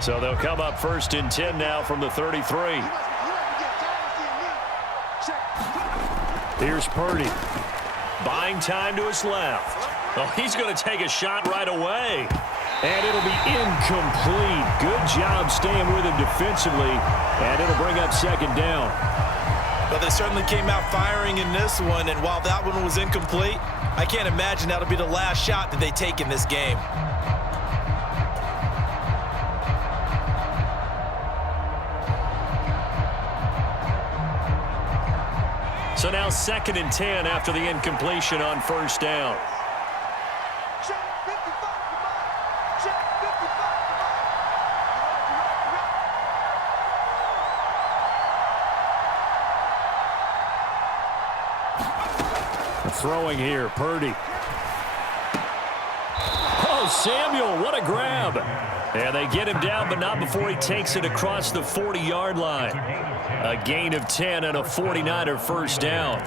So they'll come up 1st and 10 now from the 33. Here's Purdy. Buying time to his left. Oh, he's going to take a shot right away. And it'll be incomplete. Good job staying with him defensively. And it'll bring up 2nd down. Well, they certainly came out firing in this one. And while that one was incomplete, I can't imagine that'll be the last shot that they take in this game. So now 2nd and 10 after the incompletion on 1st down. Throwing here, Purdy. Oh, Samuel, what a grab. And they get him down, but not before he takes it across the 40-yard line. A gain of 10 and a 49er 1st down.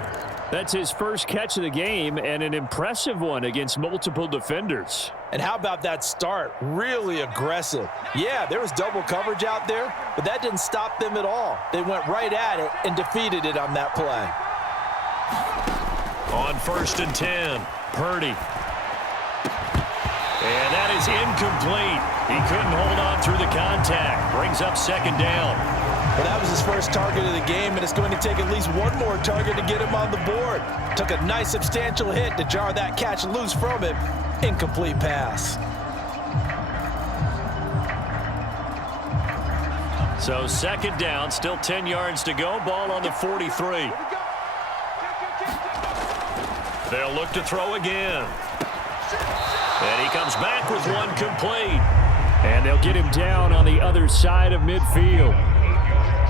That's his first catch of the game and an impressive one against multiple defenders. And how about that start? Really aggressive. Yeah, there was double coverage out there, but that didn't stop them at all. They went right at it and defeated it on that play. On 1st and 10, Purdy. And that is incomplete. He couldn't hold on through the contact. Brings up 2nd down. Well, that was his first target of the game, and it's going to take at least one more target to get him on the board. Took a nice substantial hit to jar that catch loose from him. Incomplete pass. So 2nd down, still 10 yards to go. Ball on the 43. They'll look to throw again. And he comes back with one complete. And they'll get him down on the other side of midfield.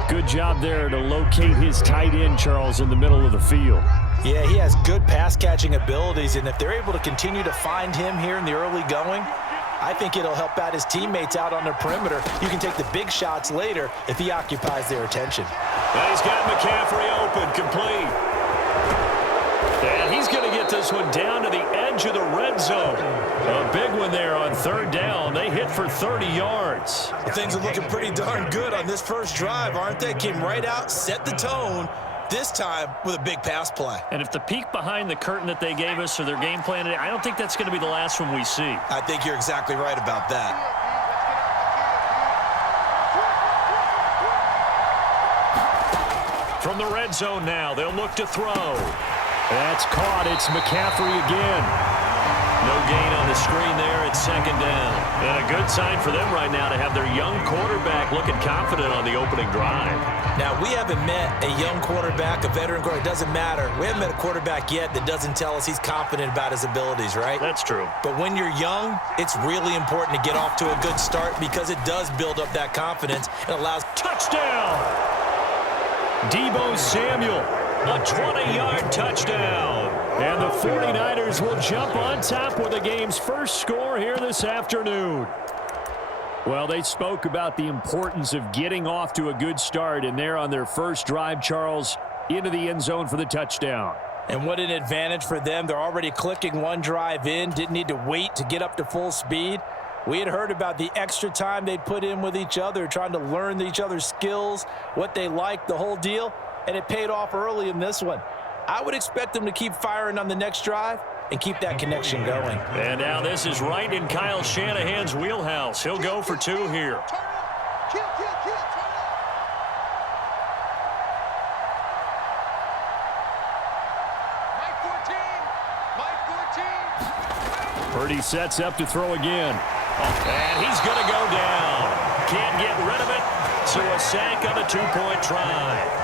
Good job there to locate his tight end, Charles, in the middle of the field. Yeah, he has good pass-catching abilities, and if they're able to continue to find him here in the early going, I think it'll help out his teammates out on the perimeter. You can take the big shots later if he occupies their attention. And he's got McCaffrey open, complete. And he's going to get this one down to the edge of the red zone. A big one there on 3rd down. They hit for 30 yards. Things are looking pretty darn good on this first drive, aren't they? Came right out, set the tone, this time with a big pass play. And if the peek behind the curtain that they gave us or their game plan today, I don't think that's going to be the last one we see. I think you're exactly right about that. From the red zone now, they'll look to throw. That's caught. It's McCaffrey again. No gain on the screen there at 2nd down. And a good sign for them right now to have their young quarterback looking confident on the opening drive. Now, we haven't met a young quarterback, a veteran quarterback. It doesn't matter. We haven't met a quarterback yet that doesn't tell us he's confident about his abilities, right? That's true. But when you're young, it's really important to get off to a good start because it does build up that confidence. It allows... Touchdown! Deebo Samuel. A 20-yard touchdown. And the 49ers will jump on top with the game's first score here this afternoon. Well, they spoke about the importance of getting off to a good start, and they're on their first drive, Charles, into the end zone for the touchdown. And what an advantage for them. They're already clicking one drive in, didn't need to wait to get up to full speed. We had heard about the extra time they'd put in with each other, trying to learn each other's skills, what they liked, the whole deal. And it paid off early in this one. I would expect them to keep firing on the next drive and keep that connection going. And now this is right in Kyle Shanahan's wheelhouse. He'll go for 2 here. Purdy sets up to throw again. And he's going to go down. Can't get rid of it. So a sack on the 2-point try.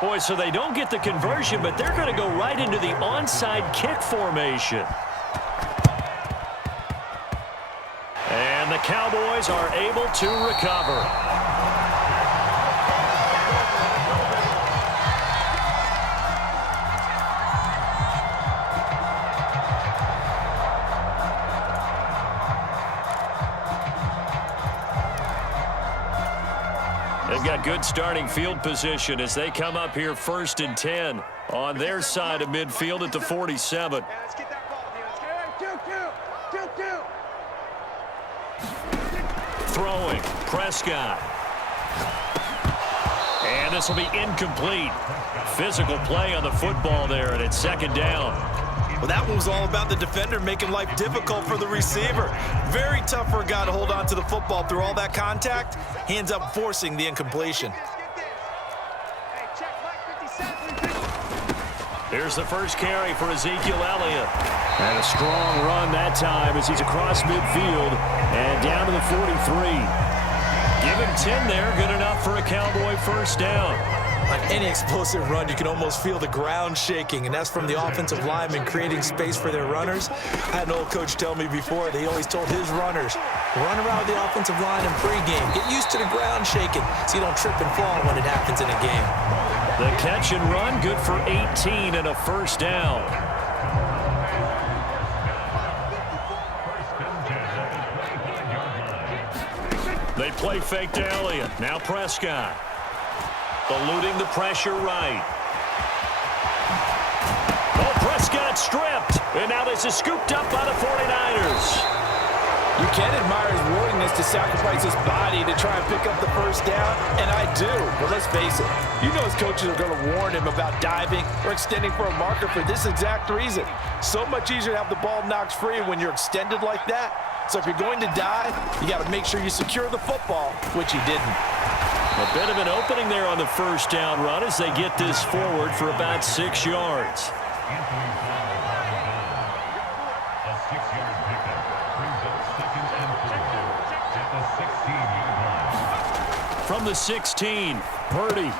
Boy, so they don't get the conversion, but they're going to go right into the onside kick formation. And the Cowboys are able to recover. They've got good starting field position as they come up here 1st and 10 on their side of midfield at the 47. Let's get that ball. Let's get it. Throwing, Prescott. And this will be incomplete. Physical play on the football there, and it's second down. Well, that one was all about the defender making life difficult for the receiver. Very tough for a guy to hold on to the football through all that contact. He ends up forcing the incompletion. Here's the first carry for Ezekiel Elliott. And a strong run that time as he's across midfield and down to the 43. Give him 10 there, good enough for a Cowboy first down. On any explosive run, you can almost feel the ground shaking, and that's from the offensive linemen creating space for their runners. I had an old coach tell me before, they always told his runners, run around the offensive line in pregame. Get used to the ground shaking so you don't trip and fall when it happens in a game. The catch and run, good for 18 and a first down. They play fake to Elliott. Now Prescott. Eluding the pressure right. Oh, Prescott stripped. And now this is scooped up by the 49ers. You can admire his willingness to sacrifice his body to try and pick up the first down, and I do. But let's face it, you know his coaches are going to warn him about diving or extending for a marker for this exact reason. So much easier to have the ball knocked free when you're extended like that. So if you're going to dive, you got to make sure you secure the football, which he didn't. A bit of an opening there on the first down run as they get this forward for about 6 yards. From the 16, Purdy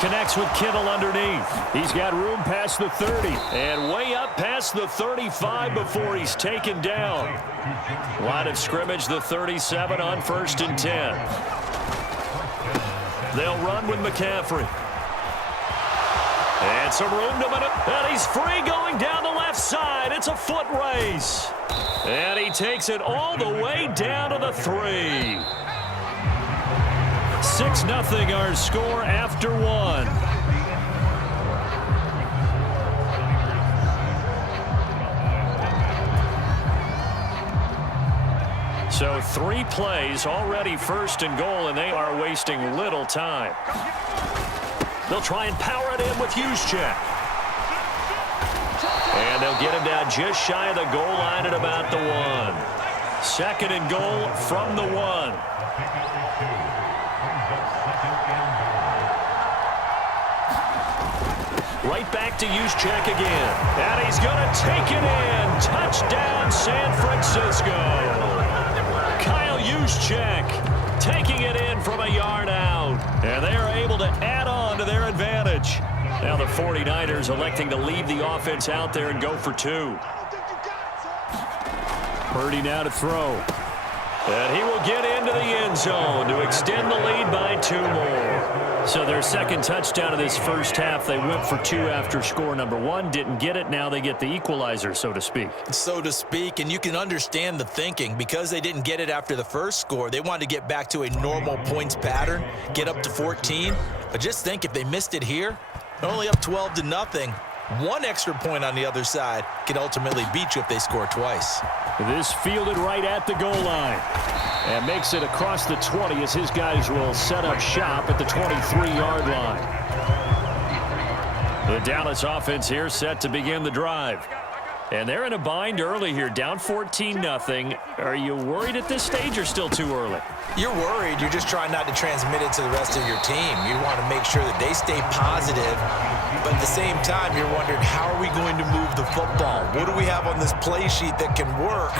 connects with Kittle underneath. He's got room past the 30 and way up past the 35 before he's taken down. Line of scrimmage, the 37 on 1st and 10. They'll run with McCaffrey. And some room to maneuver. And he's free going down the left side. It's a foot race. And he takes it all the way down to the 3. 6-0 our score after 1. So 3 plays already 1st and goal, and they are wasting little time. They'll try and power it in with Juszczyk. And they'll get him down just shy of the goal line at about the 1. 2nd and goal from the 1. Right back to Juszczyk again. And he's going to take it in. Touchdown, San Francisco. Kyle Juszczyk taking it in from a yard out. And they are able to add on to their advantage. Now the 49ers electing to leave the offense out there and go for 2. Purdy now to throw. And he will get into the end zone to extend the lead by 2 more. So their second touchdown of this first half. They went for 2 after score number 1. Didn't get it. Now they get the equalizer, so to speak. So to speak, and you can understand the thinking. Because they didn't get it after the first score, they wanted to get back to a normal points pattern, get up to 14. But just think, if they missed it here, they're only up 12-0. 1 extra point on the other side can ultimately beat you if they score twice. This fielded right at the goal line. And makes it across the 20 as his guys will set up shop at the 23-yard line. The Dallas offense here set to begin the drive. And they're in a bind early here, down 14-0. Are you worried at this stage or still too early? You're worried. You're just trying not to transmit it to the rest of your team. You want to make sure that they stay positive. But at the same time, you're wondering, how are we going to move the football? What do we have on this play sheet that can work?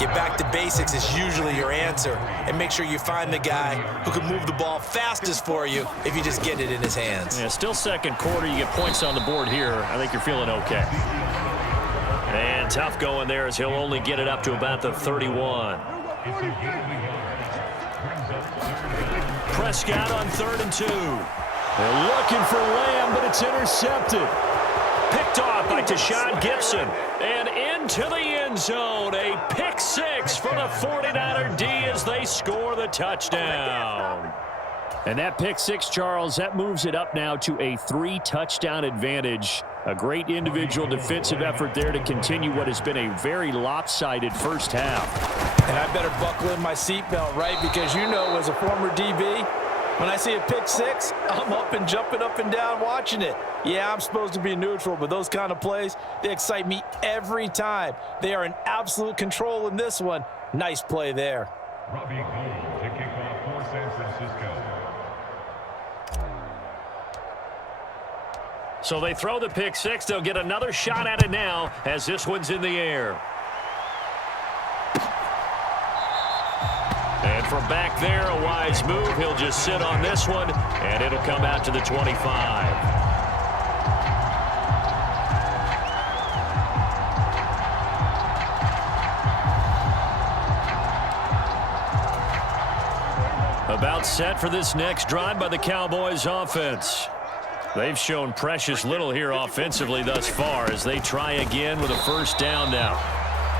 Get back to basics is usually your answer. And make sure you find the guy who can move the ball fastest for you if you just get it in his hands. Yeah, still second quarter. You get points on the board here. I think you're feeling okay. And tough going there as he'll only get it up to about the 31. Prescott on 3rd and 2. They're looking for Lamb, but it's intercepted. Picked off by Tashawn Gibson. And into the end zone. A pick 6 for the 49er D as they score the touchdown. And that pick six, Charles, that moves it up now to a 3-touchdown advantage. A great individual defensive effort there to continue what has been a very lopsided first half. And I better buckle in my seatbelt, right? Because you know, as a former DB, when I see a pick six, I'm up and jumping up and down watching it. Yeah, I'm supposed to be neutral, but those kind of plays, they excite me every time. They are in absolute control in this one. Nice play there. Robbie Gould to kick off for San Francisco. So they throw the pick six. They'll get another shot at it now as this one's in the air. And from back there, a wise move. He'll just sit on this one, and it'll come out to the 25. About set for this next drive by the Cowboys offense. They've shown precious little here offensively thus far as they try again with a first down now.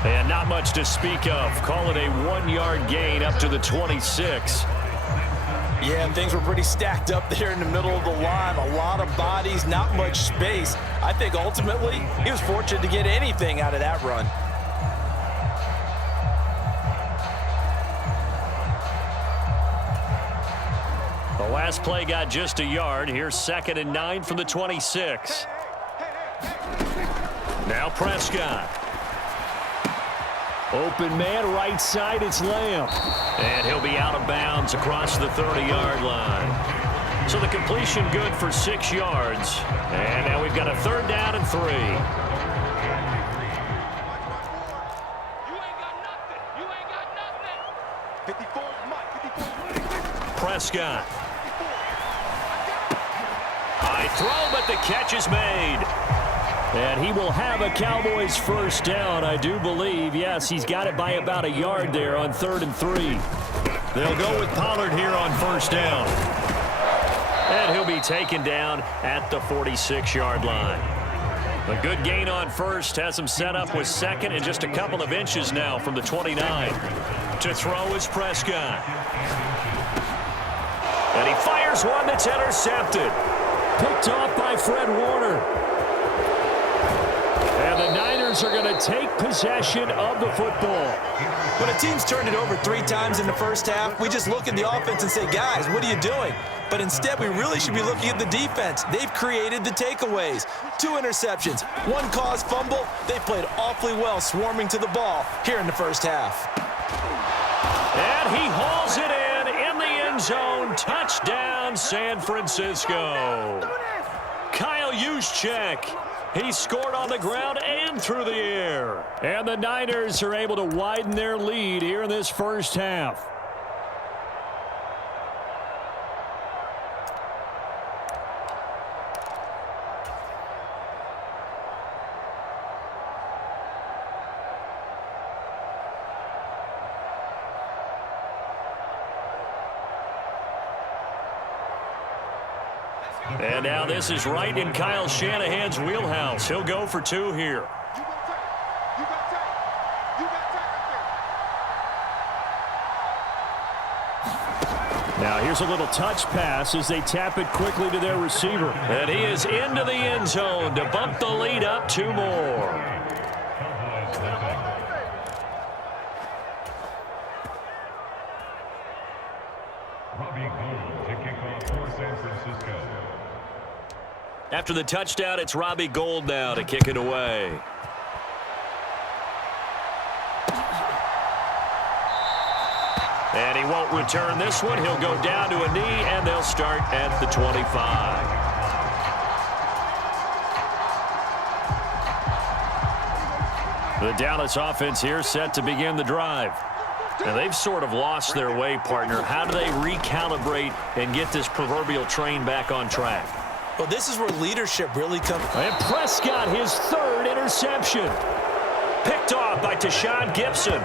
And not much to speak of. Call it a 1-yard gain up to the 26. Yeah, things were pretty stacked up there in the middle of the line. A lot of bodies, not much space. I think ultimately he was fortunate to get anything out of that run. The last play got just a yard. Here's 2nd and 9 from the 26. Now Prescott. Open man, right side, it's Lamb. And he'll be out of bounds across the 30-yard line. So the completion good for 6 yards. And now we've got a 3rd down and 3. Prescott. High throw, but the catch is made. And he will have a Cowboys first down, I do believe. Yes, he's got it by about a yard there on 3rd and 3. They'll go with Pollard here on first down. And he'll be taken down at the 46-yard line. A good gain on first has him set up with 2nd and just a couple of inches now from the 29. To throw is Prescott. And he fires one that's intercepted. Picked off by Fred Warner. And the Niners are going to take possession of the football. When a team's turned it over 3 times in the first half, we just look at the offense and say, guys, what are you doing? But instead, we really should be looking at the defense. They've created the takeaways. 2 interceptions, 1 caused fumble. They've played awfully well swarming to the ball here in the first half. And he hauls it in the end zone. Touchdown, San Francisco. Kyle Juszczyk. He scored on the ground and through the air. And the Niners are able to widen their lead here in this first half. And now this is right in Kyle Shanahan's wheelhouse. He'll go for 2 here. Now here's a little touch pass as they tap it quickly to their receiver. And he is into the end zone to bump the lead up 2 more. Robbie Gould to kick off for San Francisco. After the touchdown, it's Robbie Gould now to kick it away. And he won't return this one. He'll go down to a knee, and they'll start at the 25. The Dallas offense here set to begin the drive. And they've sort of lost their way, partner. How do they recalibrate and get this proverbial train back on track? Well, this is where leadership really comes. And Prescott, his 3rd interception. Picked off by Tashawn Gibson.